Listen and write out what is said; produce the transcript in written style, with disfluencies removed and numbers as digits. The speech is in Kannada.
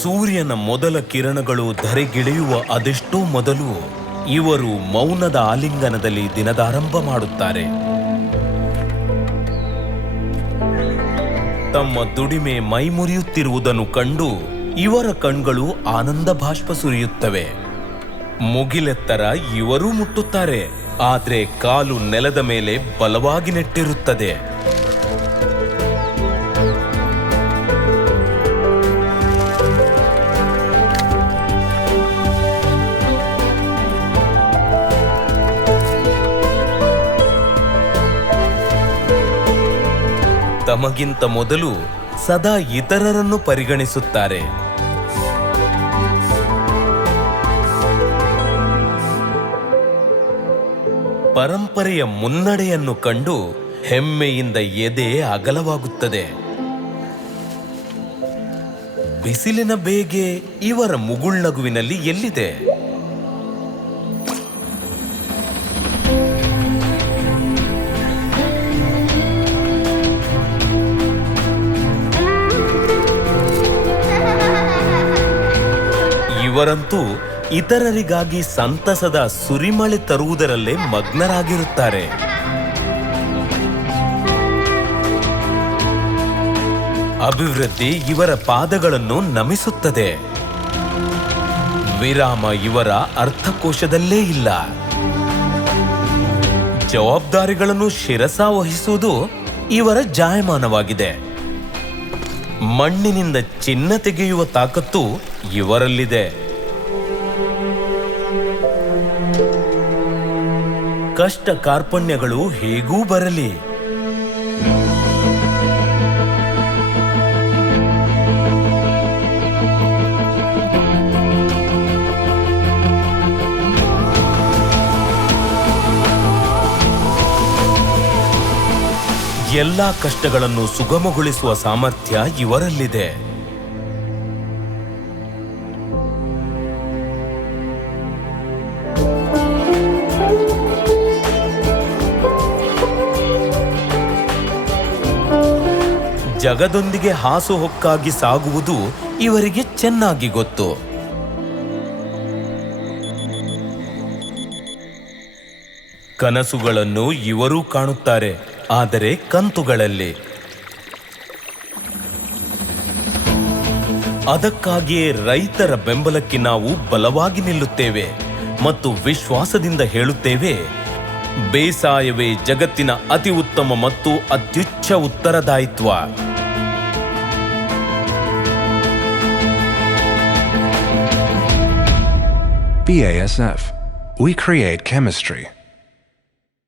ಸೂರ್ಯನ ಮೊದಲ ಕಿರಣಗಳು ಧರೆಗಿಳಿಯುವ ಅದೆಷ್ಟೋ ಮೊದಲು ಇವರು ಮೌನದ ಆಲಿಂಗನದಲ್ಲಿ ದಿನದಾರಂಭ ಮಾಡುತ್ತಾರೆ. ತಮ್ಮ ದುಡಿಮೆ ಮೈಮುರಿಯುತ್ತಿರುವುದನ್ನು ಕಂಡು ಇವರ ಕಣ್ಗಳು ಆನಂದ ಬಾಷ್ಪ ಸುರಿಯುತ್ತವೆ. ಮುಗಿಲೆತ್ತರ ಇವರೂ ಮುಟ್ಟುತ್ತಾರೆ, ಆದರೆ ಕಾಲು ನೆಲದ ಮೇಲೆ ಬಲವಾಗಿ ನೆಟ್ಟಿರುತ್ತದೆ. ತಮಗಿಂತ ಮೊದಲು ಸದಾ ಇತರರನ್ನು ಪರಿಗಣಿಸುತ್ತಾರೆ. ಪರಂಪರೆಯ ಮುನ್ನಡೆಯನ್ನು ಕಂಡು ಹೆಮ್ಮೆಯಿಂದ ಎದೆ ಅಗಲವಾಗುತ್ತದೆ. ಬಿಸಿಲಿನ ಬೇಗೆ ಇವರ ಮುಗುಳ್ನಗುವಿನಲ್ಲಿ ಎಲ್ಲಿದೆ? ಇವರಂತೂ ಇತರರಿಗಾಗಿ ಸಂತಸದ ಸುರಿಮಳೆ ತರುವುದರಲ್ಲೇ ಮಗ್ನರಾಗಿರುತ್ತಾರೆ. ಅಭಿವೃದ್ಧಿ ಇವರ ಪಾದಗಳನ್ನು ನಮಿಸುತ್ತದೆ. ವಿರಾಮ ಇವರ ಅರ್ಥಕೋಶದಲ್ಲೇ ಇಲ್ಲ. ಜವಾಬ್ದಾರಿಗಳನ್ನು ಶಿರಸಾವಹಿಸುವುದು ಇವರ ಜಾಯಮಾನವಾಗಿದೆ. ಮಣ್ಣಿನಿಂದ ಚಿನ್ನ ತೆಗೆಯುವ ತಾಕತ್ತು ಇವರಲ್ಲಿದೆ. ಕಷ್ಟ ಕಾರ್ಪಣ್ಯಗಳು ಹೇಗೂ ಬರಲಿ, ಎಲ್ಲಾ ಕಷ್ಟಗಳನ್ನು ಸುಗಮಗೊಳಿಸುವ ಸಾಮರ್ಥ್ಯ ಇವರಲ್ಲಿದೆ. ಜಗದೊಂದಿಗೆ ಹಾಸುಹೊಕ್ಕಾಗಿ ಸಾಗುವುದು ಇವರಿಗೆ ಚೆನ್ನಾಗಿ ಗೊತ್ತು. ಕನಸುಗಳನ್ನು ಇವರೂ ಕಾಣುತ್ತಾರೆ, ಆದರೆ ಕಂತುಗಳಲ್ಲಿ. ಅದಕ್ಕಾಗಿಯೇ ರೈತರ ಬೆಂಬಲಕ್ಕೆ ನಾವು ಬಲವಾಗಿ ನಿಲ್ಲುತ್ತೇವೆ ಮತ್ತು ವಿಶ್ವಾಸದಿಂದ ಹೇಳುತ್ತೇವೆ, ಬೇಸಾಯವೇ ಜಗತ್ತಿನ ಅತಿ ಉತ್ತಮ ಮತ್ತು ಅತ್ಯುಚ್ಚ ಉತ್ತರದಾಯಿತ್ವ. BASF. We create chemistry.